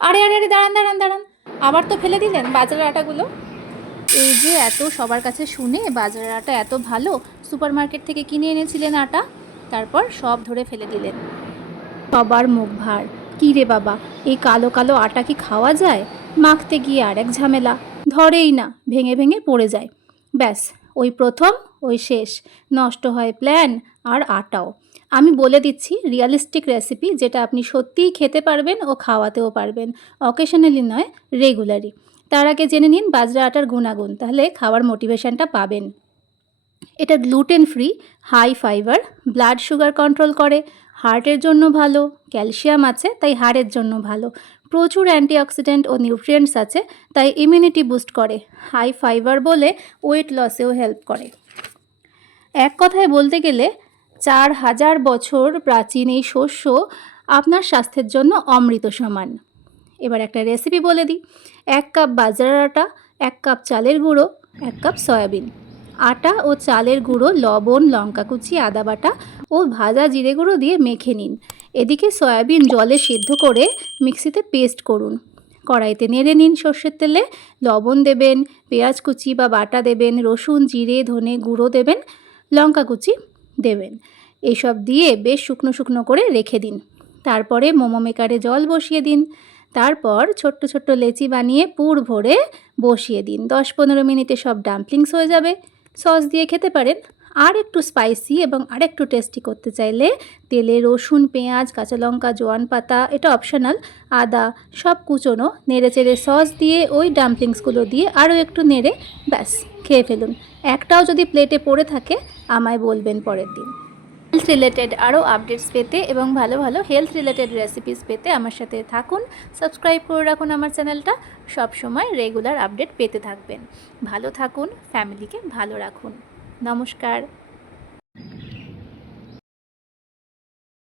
আরে আরে আরে, দাঁড়ান দাঁড়ান দাঁড়ান। আবার তো ফেলে দিলেন বাজারের আটাগুলো? এই যে এত সবার কাছে শুনে বাজারের আটা এত ভালো সুপার মার্কেট থেকে কিনে এনেছিলেন আটা, তারপর সব ধরে ফেলে দিলেন। সবার মুখ ভার। কী রে বাবা, এই কালো কালো আটা কি খাওয়া যায়? মাখতে গিয়ে আর এক ঝামেলা। ধরেই না, ভেঙে ভেঙে পড়ে যায়। ব্যাস ওই প্রথম, ওই শেষ। নষ্ট হয় প্ল্যান আর আটাও। আমি বলে দিচ্ছি রিয়ালিস্টিক রেসিপি যেটা আপনি সত্যিই খেতে পারবেন ও খাওয়াতেও পারবেন। অকেশনালি নয় রেগুলারই তার আগে জেনে নিন বাজরা আটার গুণাগুণ, তাহলে খাওয়ার মোটিভেশনটা পাবেন। এটা gluten free high fibre blood sugar control করে হার্টের জন্য ভালো ক্যালসিয়াম আছে, তাই হাড়ের জন্য ভালো। প্রচুর অ্যান্টিঅক্সিডেন্ট ও নিউট্রিয়েন্টস আছে, তাই ইমিউনিটি বুস্ট করে। হাই ফাইবার বলে ওয়েট লসেও হেল্প করে। এক কথায় বলতে গেলে, চার হাজার বছর প্রাচীন এই শস্য আপনার স্বাস্থ্যের জন্য অমৃত সমান। এবার একটা রেসিপি বলে দিই। এক কাপ বাজার আটা, এক কাপ চালের গুঁড়ো, এক কাপ সয়াবিন। আটা ও চালের গুঁড়ো, লবণ, লঙ্কা কুচি, আদা বাটা ও ভাজা জিরে গুঁড়ো দিয়ে মেখে নিন। এদিকে সয়াবিন জলে সিদ্ধ করে মিক্সিতে পেস্ট করুন। কড়াইতে নেড়ে নিন সর্ষের তেলে, লবণ দেবেন, পেঁয়াজ কুচি বা বাটা দেবেন, রসুন, জিরে, ধনে গুঁড়ো দেবেন, লঙ্কা কুচি দেবেন। এইসব দিয়ে বেশ শুকনো শুকনো করে রেখে দিন। তারপরে মোমো মেকারে জল বসিয়ে দিন। তারপর ছোট্ট ছোট্ট লেচি বানিয়ে পুর ভরে বসিয়ে দিন। দশ পনেরো মিনিটে সব ডাম্পলিংস হয়ে যাবে। সস দিয়ে খেতে পারেন। আর একটু স্পাইসি এবং আর একটু টেস্টি করতে চাইলে তেলে রসুন, পেঁয়াজ, কাঁচা লঙ্কা, জোয়ান পাতা, এটা অপশনাল আদা, সব কুচোনো, নেড়ে চেড়ে সস দিয়ে ওই ডাম্পলিংসগুলো দিয়ে আরও একটু নেড়ে ব্যাস, খেয়ে ফেলুন। একটাও যদি প্লেটে পড়ে থাকে, আমায় বলবেন পরের দিন। হেলথ রিলেটেড আরও আপডেটস পেতে এবং ভালো ভালো হেলথ রিলেটেড রেসিপিস পেতে আমার সাথে থাকুন। সাবস্ক্রাইব করে রাখুন আমার চ্যানেলটা। সবসময় রেগুলার আপডেট পেতে থাকবেন। ভালো থাকুন ফ্যামিলিকে ভালো রাখুন। নমস্কার।